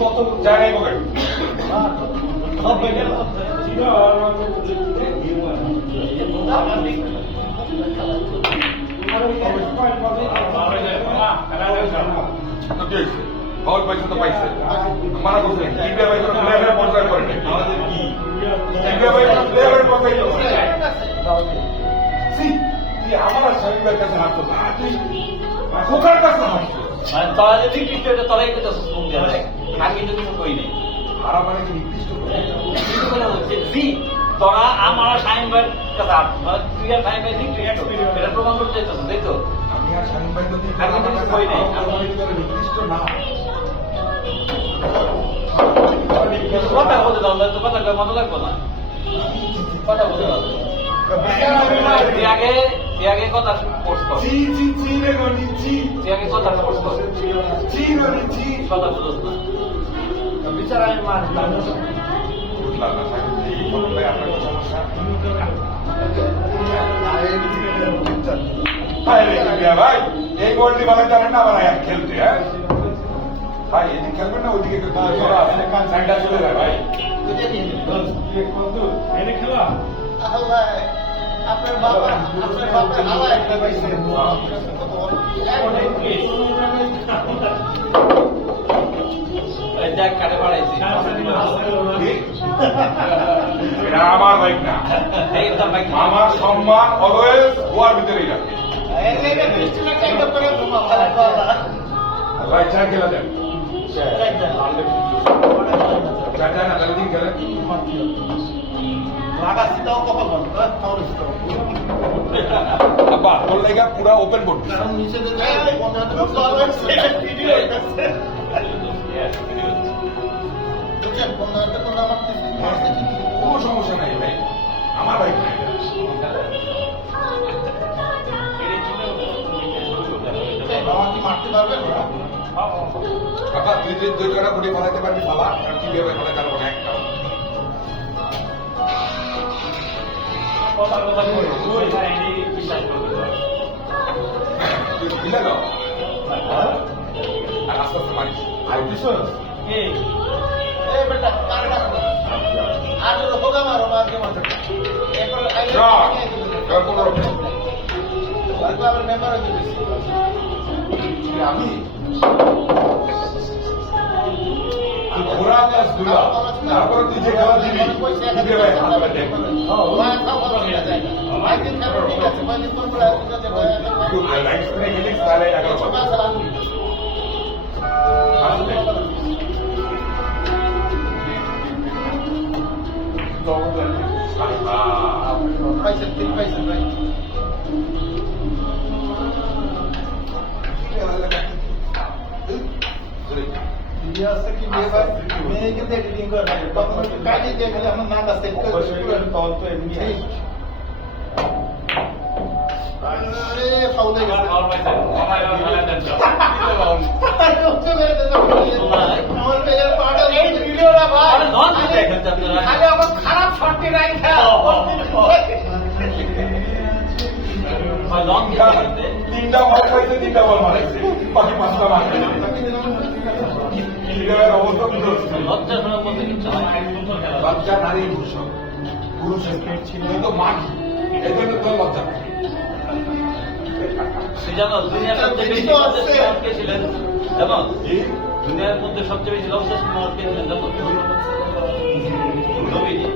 কত জায়গায় বলে পাইছে তো পাইছে মানা করছে পর্যায়ে করে আমার শরীরের কাছে হাঁটতো না কোথার কাছে হাঁটতো তোরা যদি ক্রিকেটে তোরাই করতে আমি কিন্তু কিছু কই নেই খারাপ মানে কি নির্দিষ্ট জি তোরা আমার শাহিন ভাইয়ের কাছে মানে তুই আর শাহিন ভাই এটা প্রমাণ করতে চাইতেছ তাই তো আমি আর শাহিন ভাই যদি কই নেই নির্দিষ্ট না কথা বলতে দাও তো কথা মতো লাগবো না কথা বলতে দাও আগে কথা পোস্ট কর জি জি জি রে গনি জি আগে কথা পোস্ট কর জি গনি জি কথা বলছ না বিচার আমি মান বুঝলাম না জি বললে আপনার সমস্যা ভাই এই বলটি ভালো জানেন না আমার খেলতে হ্যাঁ ভাই এদিকে খেলবেন না ওইদিকে সাইডটা চলে যায় ভাই এনে খেলা আপনার বাবা হাওয়া একটা পাইছে কাটে বাড়াইছি এটা আমার বাইক না আমার সম্মান অলওয়েজ গোয়ার ভিতরেই রাখে ভাই চা খেলা দেন চা না তাহলে দিন খেলেন বললে পুরা ওপেন বোর্ড কোনো সমস্যা নাই ভাই আমার ভাই মারতে পারবেন বাবা তুই যে দুই টাকা গুলি বানাইতে পারবি বাবা কি ভেবে বলে তার অনেক দিলে দাও আর আস্তে আস্তে মারিস আর বিশ্বাস बेटा आज होगा मारो मार के मत मेंबर আমি ঘোরা প্লাস দুলা তারপরে তুই যে খেলা দিবি ভাই হাত দেখ লাইট করে গেলি তাহলে 11 पैसे भाई মেয়েকে এডিটিং করে তখন কাজে দেখলে আমার নাম আছে তখন তো এমনি আরে ফাউলে গেছে আমার পেজের পাড়া এই ভিডিওটা ভাই খালি আমার খারাপ শটটি রাই তিনটা বল খাইছে তিনটা বল মারাইছে বাকি পাঁচটা মারছে অবস্থা লজ্জা নারী ভূষণ পুরুষের তো মাঠ এই জন্য তোর লজ্জা তুই জানো দুনিয়ার সবচেয়ে বেশি লজ্জাস্পদ কে ছিলেন জানো? দুনিয়ার মধ্যে সবচেয়ে বেশি লজ্জাস্পদ কে ছিলেন জানো? নবীজি।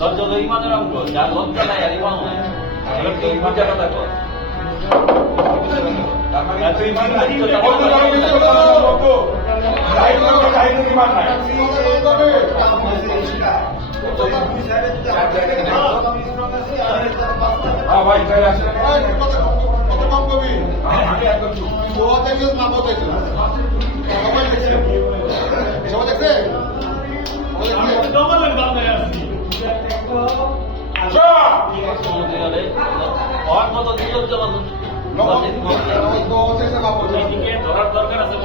লজ্জা হলো ইমানের অঙ্গ, যার লজ্জা নাই আর ইমান নাই। এবার তুই বুঝা কথা কর। তুই ইমান নাই ভাই তাই আছে কম কবি দোয়াতে গিয়ে না বলতেছ সবাই দেখছে সবাই দেখছে ওর মতো নির্লজ্জ মানুষ ধরার দরকার আছে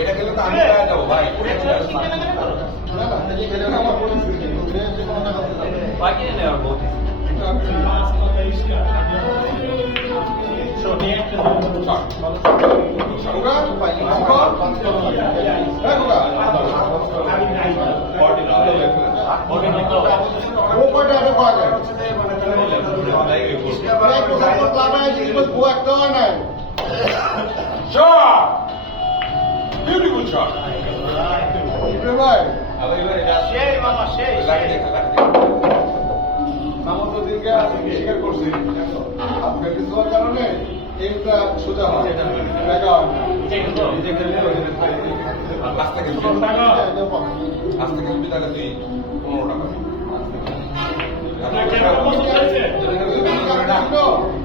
এটা খেলে তো আমি পাওয়া যাবো ভাই বাকি নেই আর বহুত বিউটিফুল শট ভাই সেই মামা সেই লাগে দেখা লাগে নামদিনকে স্বীকার করছি আপনার কিছু কারণে এইটা সোজা হয় টাকা হয় আজ থেকে বিদায় তুই 15 টাকা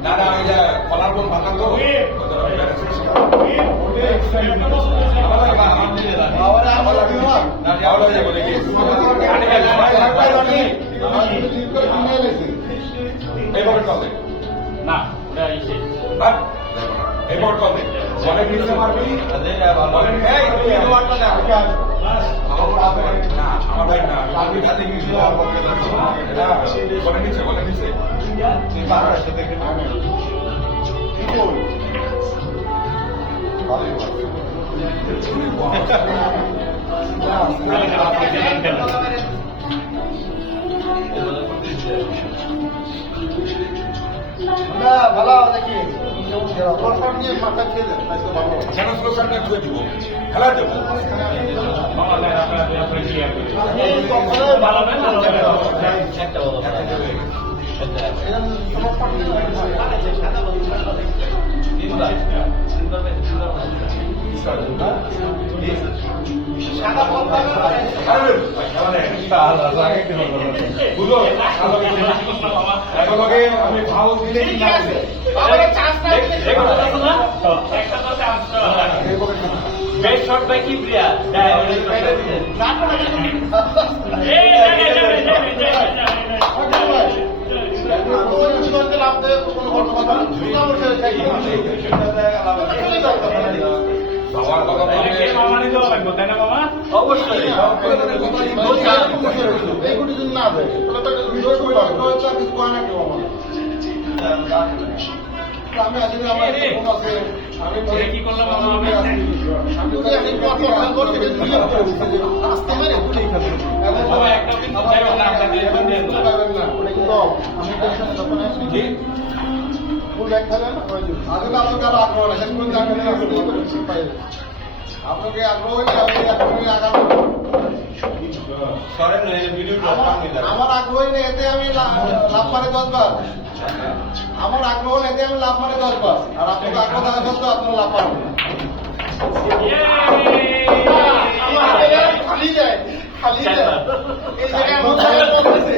না না ওই যে কলার বোন ভাঙান তো না এই বল কল দে বলের নিচে মারবি বলের না আমার ভাই না আমি সাথে কিছু বলের নিচে ভালো দেখি নিয়ে মাথা খেয়ে দেন কেন স্লোসানটা ধুয়ে দিব খেলা দেবো ভালো একটা বলো আমি ভাও দিলে বেশ শর্ট বাই কি প্রিয়া আমার কথা অবশ্যই না দেয় আমি আজকে আমার আমি কি করলাম আপনাকে আগ্রহ হইলে আমার আগ্রহ হইলে এতে আমি লাভ পারে 10 বার আমার আগ্রহ হলে এতে আমি লাভ পারে 10 বার আর আপনাকে আগ্রহ থাকা সত্ত্বেও আপনার লাভ পাবেন খালি যায় খালি যায় এই জায়গায় আমার বলতেছে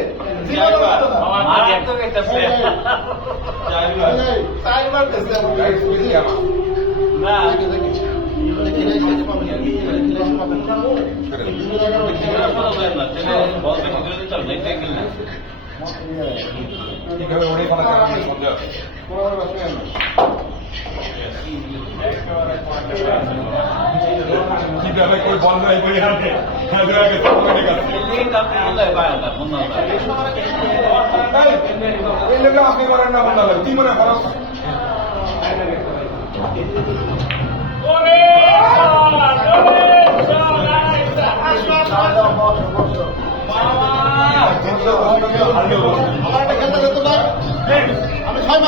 কিভাবে ওড়ে ফেলা যাবে সন্দেহ কিভাবে কই বল নাই বই হাতে এই লোক আপনি করেন না বন্ধ তুই মনে করো মামা আমার